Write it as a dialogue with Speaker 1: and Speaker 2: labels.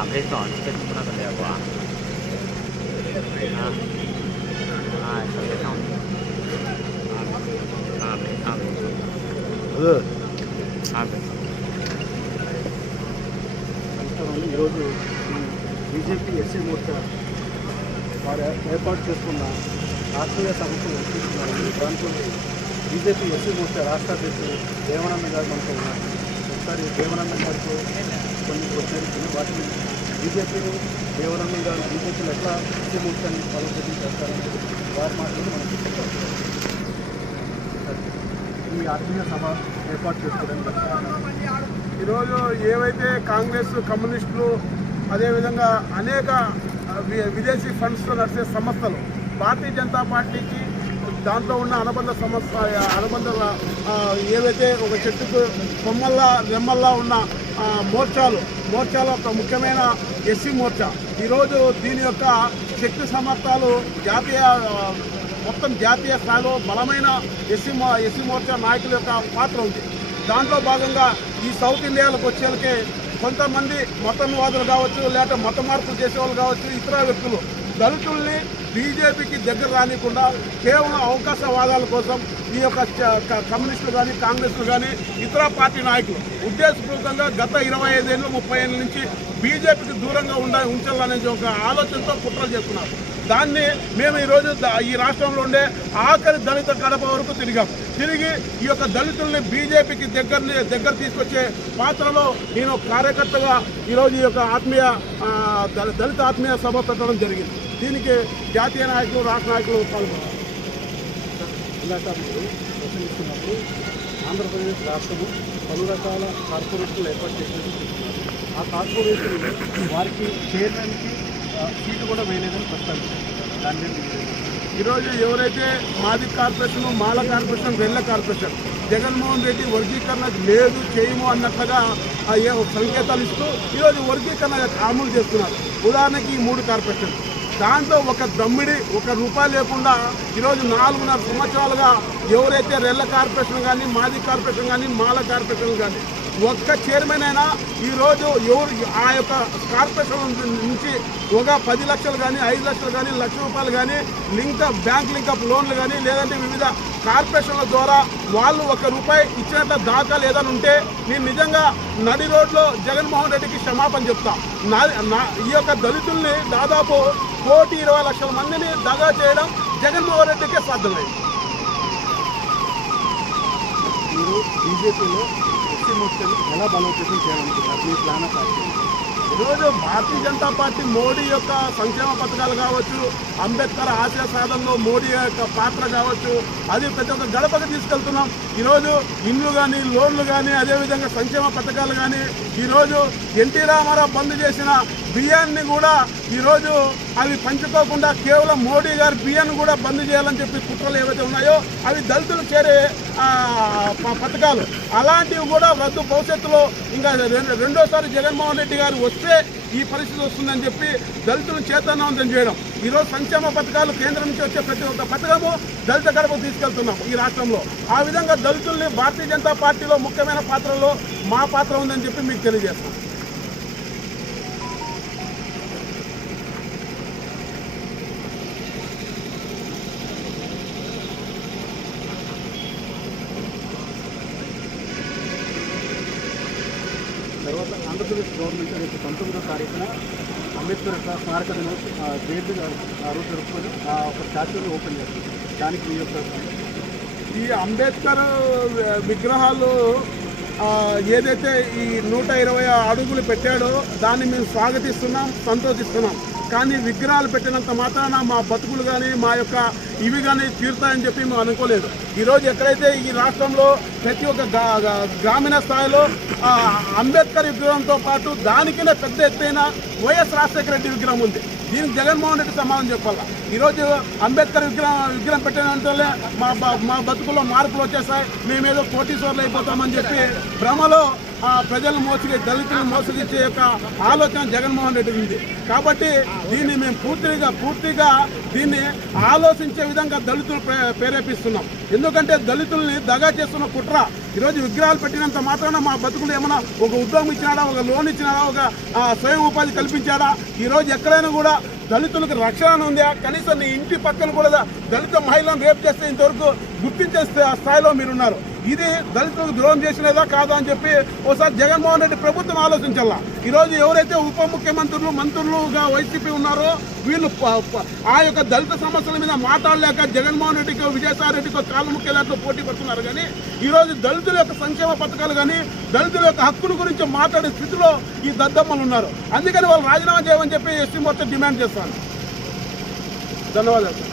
Speaker 1: 아 그래서 어떻게 충분하면 되고 아아 저기서
Speaker 2: అనంతరం ఈరోజు BJP SC Morcha వారు ఏర్పాటు చేసుకున్న రాష్ట్రీయ సభకు వచ్చేస్తున్నారు బీజేపీ ఎస్సీ మోర్చా రాష్ట్ర అధ్యక్షుడు దేవానంద ఒకసారి దేవనంద గారితో కొన్ని ప్రశ్నలు వాటిని బీజేపీలు దేవనన్న గారు బీజేపీలు ఎట్లా ఎస్సీ మోర్చాని బలోపేతం చేస్తారని వారి మాటలు మనం ఈ ఆత్మీయ సభ ఏర్పాటు చేసుకోవడానికి
Speaker 3: ఈరోజు ఏవైతే కాంగ్రెస్ కమ్యూనిస్టులు అదేవిధంగా అనేక వి- విదేశీ ఫండ్స్తో నడిచే సంస్థలు భారతీయ జనతా పార్టీకి దాంట్లో ఉన్న అనుబంధ సమస్య అనుబంధ ఏవైతే ఒక చెట్టుకు కొమ్మల్లా రెమ్మల్లా ఉన్న మోర్చాలు మోర్చాలో ఒక ముఖ్యమైన ఎస్సీ మోర్చా. ఈరోజు దీని యొక్క శక్తి సమర్థాలు జాతీయ మొత్తం జాతీయ స్థాయిలో బలమైన ఎస్సీ మో ఎస్సీ మోర్చా నాయకుల యొక్క పాత్ర ఉంది. దాంట్లో భాగంగా ఈ సౌత్ ఇండియాలోకి వచ్చేళ్ళకి కొంతమంది మతన్వాదులు కావచ్చు లేకపోతే మత మార్పులు చేసేవాళ్ళు కావచ్చు ఇతర వ్యక్తులు దళితుల్ని బీజేపీకి దగ్గర రానికుండా కేవలం అవకాశవాదాల కోసం ఈ యొక్క కమ్యూనిస్టులు కానీ కాంగ్రెస్లు కానీ ఇతర పార్టీ నాయకులు ఉద్దేశపూర్వకంగా గత ఇరవై ఐదేళ్ళు ముప్పై ఏళ్ళ నుంచి బీజేపీకి దూరంగా ఉండ ఉంచాలనే ఒక ఆలోచనతో కుట్రలు చేస్తున్నారు. దాన్ని మేము ఈరోజు ఈ రాష్ట్రంలో ఉండే ఆఖరి దళిత గడప వరకు తిరిగాం. తిరిగి ఈ యొక్క దళితుల్ని బీజేపీకి దగ్గర దగ్గర తీసుకొచ్చే పాత్రలో నేను కార్యకర్తగా ఈరోజు ఈ యొక్క ఆత్మీయ దళిత ఆత్మీయ సభ పెట్టడం జరిగింది. దీనికి జాతీయ నాయకులు రాష్ట్ర నాయకులు పాల్గొన్నారు
Speaker 2: ఇందాక మీరు ప్రశ్నిస్తున్నప్పుడు ఆంధ్రప్రదేశ్ రాష్ట్రము పలు రకాల కార్పొరేషన్లు ఏర్పాటు చేసినట్టు చెప్తున్నారు. ఆ కార్పొరేషన్లు వారికి చైర్మన్కి సీటు కూడా వేయలేదని ప్రస్తావించారు. దాని
Speaker 3: ఈరోజు ఎవరైతే మాది కార్పొరేషన్ మాల కార్పొరేషన్ వెళ్ళ కార్పొరేషన్ జగన్మోహన్ రెడ్డి వర్గీకరణ లేదు చేయము అన్నట్లుగా సంకేతాలు ఇస్తూ ఈరోజు వర్గీకరణ అమలు చేస్తున్నారు. ఉదాహరణకి ఈ మూడు కార్పొరేషన్ దాంట్లో ఒక దమ్మిడి ఒక రూపాయి లేకుండా ఈరోజు నాలుగున్నర సంవత్సరాలుగా ఎవరైతే రెల్ల కార్పొరేషన్ కానీ మాది కార్పొరేషన్ కానీ మాల కార్పొరేషన్ కానీ ఒక్క చైర్మన్ అయినా ఈరోజు ఎవరు ఆ యొక్క కార్పొరేషన్ నుంచి ఒక పది లక్షలు కానీ ఐదు లక్షలు కానీ లక్ష రూపాయలు కానీ లింక్ బ్యాంక్ లింకప్ లోన్లు కానీ లేదంటే వివిధ కార్పొరేషన్ల ద్వారా వాళ్ళు ఒక రూపాయి ఇచ్చినట్ల దాఖలు ఏదైనా ఉంటే నేను నిజంగా నడి రోడ్లో జగన్మోహన్ రెడ్డికి క్షమాపణ చెప్తా. నా నా- ఈ యొక్క దళితుల్ని దాదాపు కోటి ఇరవై లక్షల మందిని దగా చేయడం జగన్మోహన్ రెడ్డికే సాధ్యమైంది.
Speaker 2: మీరు బీజేపీలో ఎస్సీ మోర్చాని ఎలా బలోపేతం చేయాలనుకుంటున్నారు? మీ ప్లాన్ ఆఫ్ యాక్షన్
Speaker 3: ఈరోజు భారతీయ జనతా పార్టీ మోడీ యొక్క సంక్షేమ పథకాలు కావచ్చు అంబేద్కర్ ఆశయ సాధనలో మోడీ యొక్క పాత్ర కావచ్చు అది ప్రతి ఒక్క గడపకు తీసుకెళ్తున్నాం. ఈరోజు ఇండ్లు కానీ లోన్లు కానీ అదేవిధంగా సంక్షేమ పథకాలు కానీ ఈరోజు ఎన్టీ రామారావు బంద్ చేసిన బియ్యాన్ని కూడా ఈరోజు అవి పంచుకోకుండా కేవలం మోడీ గారి బియ్యాన్ని కూడా బంద్ చేయాలని చెప్పి కుట్రలు ఏవైతే ఉన్నాయో అవి దళితులు చేరే పథకాలు. అలాంటివి కూడా రద్దు భవిష్యత్తులో ఇంకా రెండోసారి జగన్మోహన్ రెడ్డి గారు వస్తే ఈ పరిస్థితి వస్తుందని చెప్పి దళితులను చైతన్యవంతం చేయడం. ఈరోజు సంక్షేమ పథకాలు కేంద్రం నుంచి వచ్చే ప్రతి ఒక్క పథకము దళిత గడపకు తీసుకెళ్తున్నాం ఈ రాష్ట్రంలో. ఆ విధంగా దళితుల్ని భారతీయ జనతా పార్టీలో ముఖ్యమైన పాత్రలో మా పాత్ర ఉందని చెప్పి మీకు తెలియజేస్తాం.
Speaker 2: తర్వాత ఆంధ్రప్రదేశ్ గవర్నమెంట్ రేపు పంతొమ్మిదో తారీఖున అంబేద్కర్ యొక్క స్మారక జయంతి ఆ- రోజు జరుపుకొని ఆ ఒక స్టాచ్యూని ఓపెన్ చేస్తుంది దానికి మీ యొక్క
Speaker 3: ఈ అంబేద్కర్ విగ్రహాలు ఏదైతే ఈ నూట ఇరవై అడుగులు పెట్టాడో దాన్ని మేము స్వాగతిస్తున్నాం సంతోషిస్తున్నాం. కానీ విగ్రహాలు పెట్టినంత మాత్రాన మా బతుకులు కానీ మా యొక్క ఇవి కానీ తీరుతాయని చెప్పి మేము అనుకోలేదు. ఈరోజు ఎక్కడైతే ఈ రాష్ట్రంలో ప్రతి ఒక్క గ్రామీణ స్థాయిలో అంబేద్కర్ విగ్రహంతో పాటు దానికినే పెద్ద ఎత్తైన వైఎస్ రాజశేఖర రెడ్డి విగ్రహం ఉంది. దీనికి జగన్మోహన్ రెడ్డి సమాధానం చెప్పాలా? ఈరోజు అంబేద్కర్ విగ్రహం విగ్రహం పెట్టినంతలే మా మా బతుకుల్లో మార్పులు వచ్చేసాయి. మేమేదో కోటీశ్వర్లు అయిపోతామని చెప్పి భ్రమలో ప్రజలు ప్రజలను మోసగి దళితులను మోసగించే యొక్క ఆలోచన జగన్మోహన్ రెడ్డి ఉంది. కాబట్టి దీన్ని మేము పూర్తిగా పూర్తిగా దీన్ని ఆలోచించే విధంగా దళితులు ప్రేరేపిస్తున్నాం. ఎందుకంటే దళితుల్ని దగా చేస్తున్న కుట్ర ఈరోజు విగ్రహాలు పెట్టినంత మాత్రాన మా బతుకులు ఏమైనా ఒక ఉద్యోగం ఇచ్చినాడా ఒక లోన్ ఇచ్చినాడా ఒక స్వయం ఉపాధి కల్పించాడా? ఈరోజు ఎక్కడైనా కూడా దళితులకు రక్షణ ఉందా? కనీసం నీ ఇంటి పక్కన కూడా దళిత మహిళలను రేపు చేస్తే ఇంతవరకు గుర్తించే స్థాయిలో మీరున్నారు. ఇది దళితులకు ద్రోహం చేసినదా కాదా అని చెప్పి ఒకసారి జగన్మోహన్ రెడ్డి ప్రభుత్వం ఆలోచించాలా? ఈరోజు ఎవరైతే ఉప ముఖ్యమంత్రులు మంత్రులుగా వైసీపీ ఉన్నారో వీళ్ళు ఆ యొక్క దళిత సమస్యల మీద మాట్లాడలేక జగన్మోహన్ రెడ్డికి విజయసాయి రెడ్డికి ముఖ్య దాంట్లో పోటీ పడుతున్నారు. కానీ ఈరోజు దళితుల యొక్క సంక్షేమ పథకాలు కానీ దళితుల యొక్క హక్కుల గురించి మాట్లాడే స్థితిలో ఈ దద్దమ్మలు ఉన్నారు. అందుకని వాళ్ళు రాజీనామా చేయమని చెప్పి ఎస్సీ మొత్తం డిమాండ్ చేస్తాను. ధన్యవాదాలు.